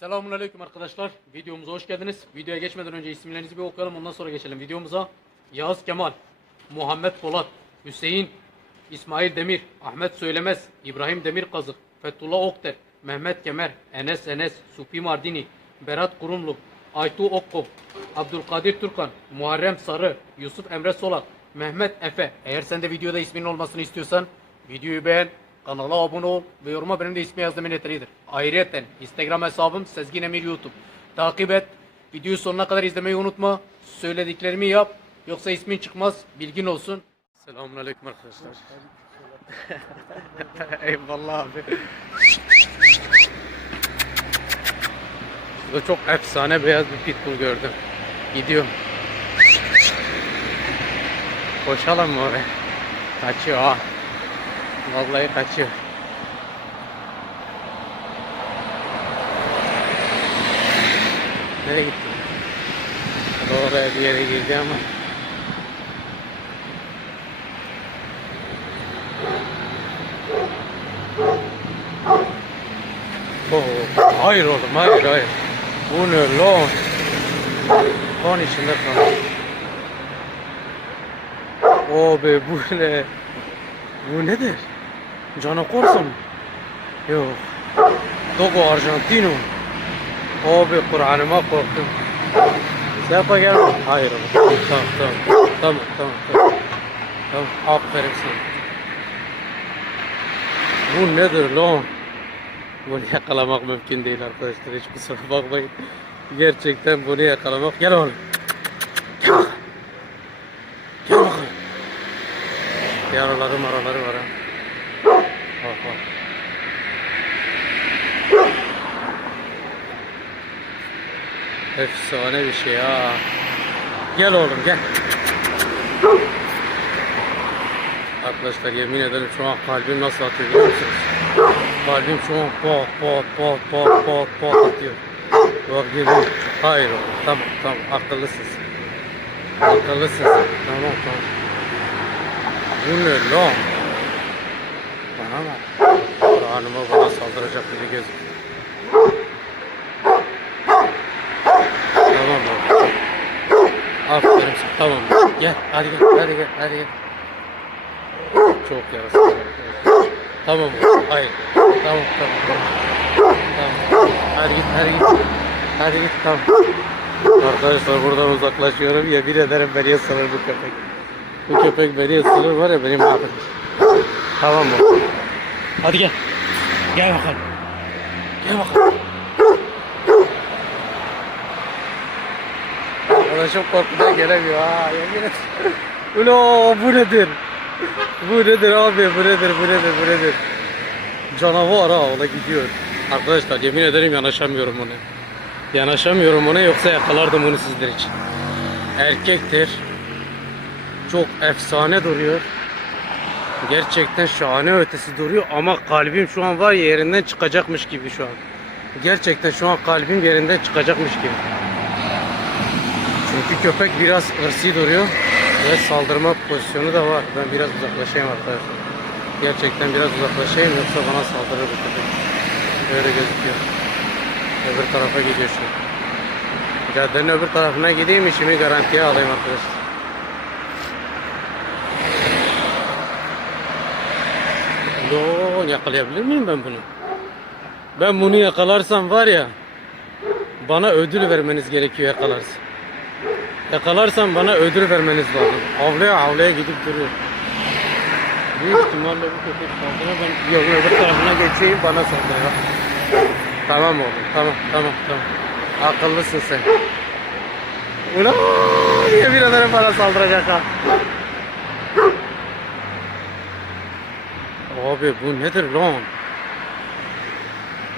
Selamun Aleyküm arkadaşlar. Videomuza hoş geldiniz. Videoya geçmeden önce isimlerinizi bir okuyalım ondan sonra geçelim videomuza. Yağız Kemal, Muhammed Polat, Hüseyin, İsmail Demir, Ahmet Söylemez, İbrahim Demirkazık, Fethullah Okter, Mehmet Kemer, Enes Enes, Supi Mardini, Berat Kurumlu, Aytu Okkop, Abdülkadir Turkan, Muharrem Sarı, Yusuf Emre Solak, Mehmet Efe. Eğer sen de videoda isminin olmasını istiyorsan videoyu beğen, kanala abone ol ve yoruma benim de ismi yaz demen yeterlidir. Ayrıca Instagram hesabım Sezgin Emir YouTube. Takip et. Videoyu sonuna kadar izlemeyi unutma. Söylediklerimi yap. Yoksa ismin çıkmaz. Bilgin olsun. Selamun Aleyküm arkadaşlar. Eyvallah abi. Şurada çok efsane beyaz bir pitbull gördüm. Gidiyorum. Koşalım mı oraya? Kaçıyor ha. Vallahi kaçıyor. Nereye gitti? Oraya bir yere girdi ama. Oh, hayır oğlum hayır hayır. Bu ne lan? Kan içinde kan. O be bu ne? Bu nedir? Cano Corso mu? Yok. Dogo Argentino. Abi Kur'an'ıma korktum. Sepa gel. Hayır oğlum. Tamam tamam. Tamam tamam tamam. Tamam aferin sana. Bu nedir lan? Bunu yakalamak mümkün değil arkadaşlar. Hiç kusura bakmayın. Gerçekten bunu yakalamak. Gel oğlum. Gel bakalım. Yaraları maraları var ha. Bak bak. Efsane bir şey ha. Gel oğlum gel. Arkadaşlar yemin ederim şu an kalbim nasıl atıyor biliyor musunuz? Kalbim şu an pat pat pat pat pat pat atıyor. Bak geliyor. Hayır oğlum. Tamam tamam akıllısın sen. Akıllısın sen. Tamam tamam. Bu ne lan? Bana bak. Kur'an'ıma bana saldıracak gibi gözüküyor. Tamam oğlum. Aferin sana. Tamam. Gel. Hadi gel. Hadi gel. Hadi gel. Çok yarasın. Tamam. Hayır. Tamam tamam. Tamam. Hadi git. Hadi git. Hadi git. Tamam. Arkadaşlar buradan uzaklaşıyorum. Yemin ederim beni ısırır bu köpek. Bu köpek beni ısırır var ya benim mahvedir. Tamam mı? Hadi gel. Gel bakalım. Gel bakalım. Arkadaşım korkudan gelemiyor ha yemin et. Ulo bu nedir? Bu nedir abi bu nedir bu nedir bu nedir? Canavar ha o da gidiyor. Arkadaşlar yemin ederim yanaşamıyorum ona. Yanaşamıyorum ona yoksa yakalardım onu sizler için. Erkektir. Çok efsane duruyor. Gerçekten şahane ötesi duruyor ama kalbim şu an var yerinden çıkacakmış gibi şu an. Gerçekten şu an kalbim yerinden çıkacakmış gibi. Çünkü köpek biraz ırsi duruyor ve saldırma pozisyonu da var. Ben biraz uzaklaşayım arkadaşlar. Gerçekten biraz uzaklaşayım yoksa bana saldırır bu köpek. Böyle gözüküyor. Öbür tarafa gidiyor şu. Caddenin öbür tarafına gideyim işimi garantiye alayım arkadaşlar. Lo yakalayabilir miyim ben bunu? Ben bunu yakalarsam var ya bana ödül vermeniz gerekiyor yakalarsam. Yakalarsam bana ödül vermeniz lazım. Avlaya avlaya gidip duruyor. Büyük ihtimalle bu köpek saldırır ben yolun öbür tarafına geçeyim bana saldırır. Tamam oğlum tamam tamam tamam. Akıllısın sen. Ulan yemin ederim bana saldıracak ha. Abi bu nedir lan?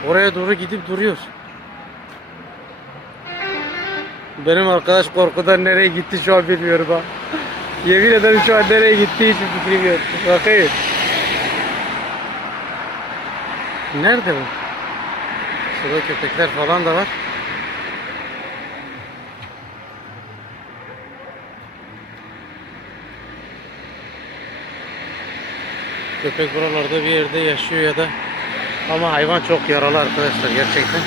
Oraya doğru gidip duruyor. Benim arkadaş korkudan nereye gitti şu an bilmiyorum ha. Yemin ederim şu an nereye gitti hiçbir fikrim yok. Bakayım. Nerede bu? Şurada köpekler falan da var. Köpek buralarda bir yerde yaşıyor ya da ama hayvan çok yaralı arkadaşlar gerçekten.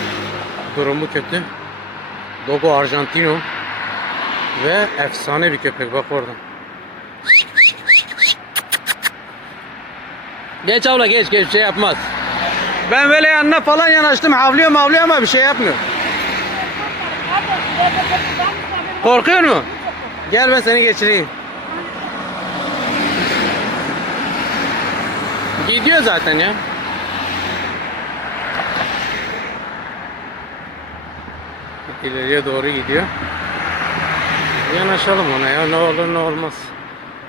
durumu kötü. Dogo Argentino ve efsane bir köpek bak orada. Geç abla geç geç bir şey yapmaz. Ben böyle yanına falan yanaştım havlıyor mavlıyor ama bir şey yapmıyor. Korkuyor mu? Gel ben seni geçireyim. Gidiyor zaten ya. İleriye doğru gidiyor. Yanaşalım ona ya ne olur ne olmaz.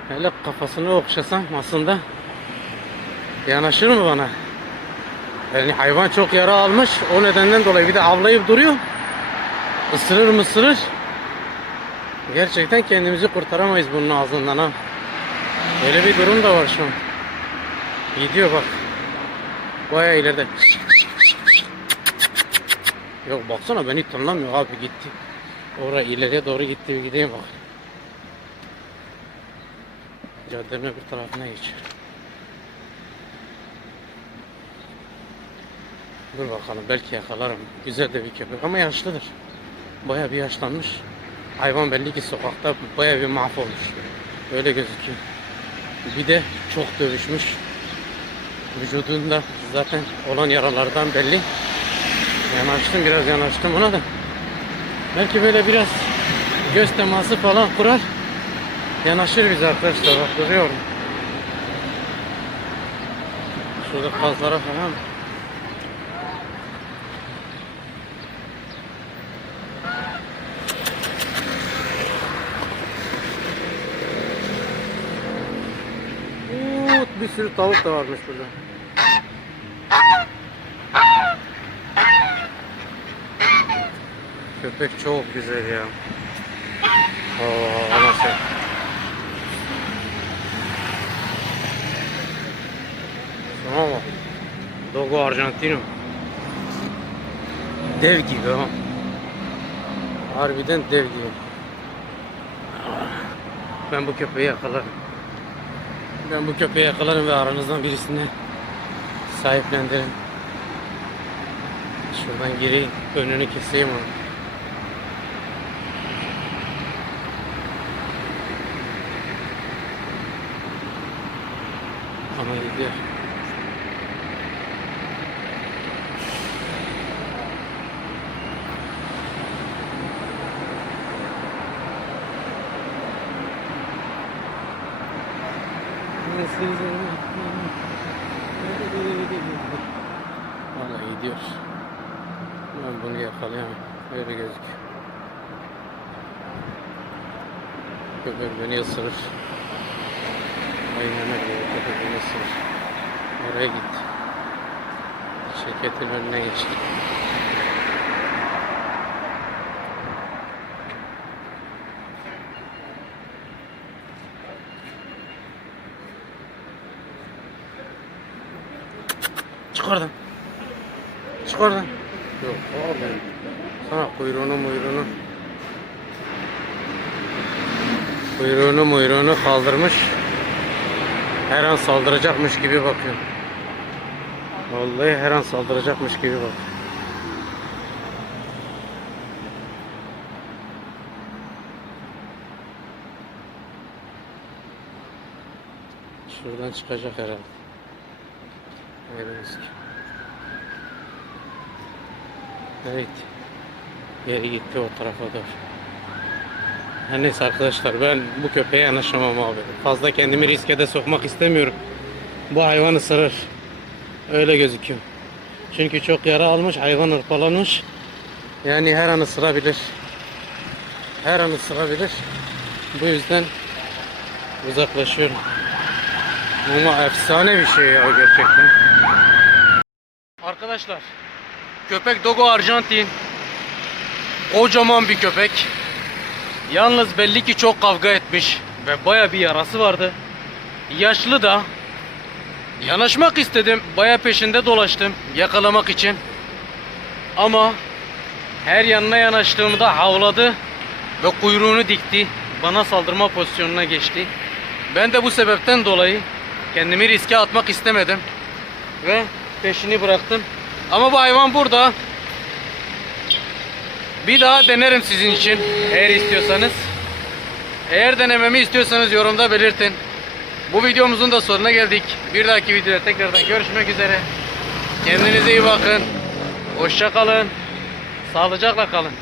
Hele kafasını okşasam aslında yanaşır mı bana? Yani hayvan çok yara almış. O nedenden dolayı bir de avlayıp duruyor. Isırır mı ısırır. Gerçekten kendimizi kurtaramayız bunun ağzından ha. Öyle bir durum da var şu an. Gidiyor bak. Baya ileride. Yok baksana beni tınlamıyor abi gitti. Oraya ileriye doğru gitti bir gideyim bak. Caddenin öbür tarafına geçiyor. Dur bakalım belki yakalarım. Güzel de bir köpek ama yaşlıdır. Baya bir yaşlanmış. Hayvan belli ki sokakta baya bir mahvolmuş. Öyle gözüküyor. Bir de çok dövüşmüş. Vücudunda zaten olan yaralardan belli. Yanaştım biraz yanaştım ona da. Belki böyle biraz göz teması falan kurar. Yanaşır bize arkadaşlar. Bak duruyorum. Şurada kazlara falan. Uuu, bir sürü tavuk da varmış burada. Köpek çok güzel ya. Oo, nasıl? Tamam mı? Dogo Argentino. Dev gibi ha. Harbiden dev gibi. Ben bu köpeği yakalarım. Ben bu köpeği yakalarım ve aranızdan birisine sahiplendiririm. Şuradan gireyim, önünü keseyim onu. Ama gidiyor. Vallahi gidiyor. Ben bunu yakalayamam. Öyle gözüküyor. Köpek beni ısırır. Aynen öyle. Beni ısırır. Oraya git. Şirketin önüne geç. Çık oradan. Çık oradan. Yok abi. Sana kuyruğunu muyruğunu. Kuyruğunu muyruğunu kaldırmış. Her an saldıracakmış gibi bakıyor. Vallahi her an saldıracakmış gibi bak. Şuradan çıkacak herhalde. Öyle. Evet. Geri gitti o tarafa doğru. Her neyse arkadaşlar ben bu köpeğe yanaşamam abi. Fazla kendimi riske de sokmak istemiyorum. Bu hayvan ısırır. Öyle gözüküyor. Çünkü çok yara almış, hayvan hırpalanmış. Yani her an ısırabilir. Her an ısırabilir. Bu yüzden uzaklaşıyorum. Ama efsane bir şey ya gerçekten. Arkadaşlar köpek Dogo Arjantin kocaman bir köpek. Yalnız belli ki çok kavga etmiş ve baya bir yarası vardı. Yaşlı da yanaşmak istedim. Baya peşinde dolaştım yakalamak için. Ama her yanına yanaştığımda havladı ve kuyruğunu dikti. Bana saldırma pozisyonuna geçti. Ben de bu sebepten dolayı kendimi riske atmak istemedim. Ve peşini bıraktım. Ama bu hayvan burada. Bir daha denerim sizin için eğer istiyorsanız. Eğer denememi istiyorsanız yorumda belirtin. Bu videomuzun da sonuna geldik. Bir dahaki videoda tekrardan görüşmek üzere. Kendinize iyi bakın. Hoşça kalın. Sağlıcakla kalın.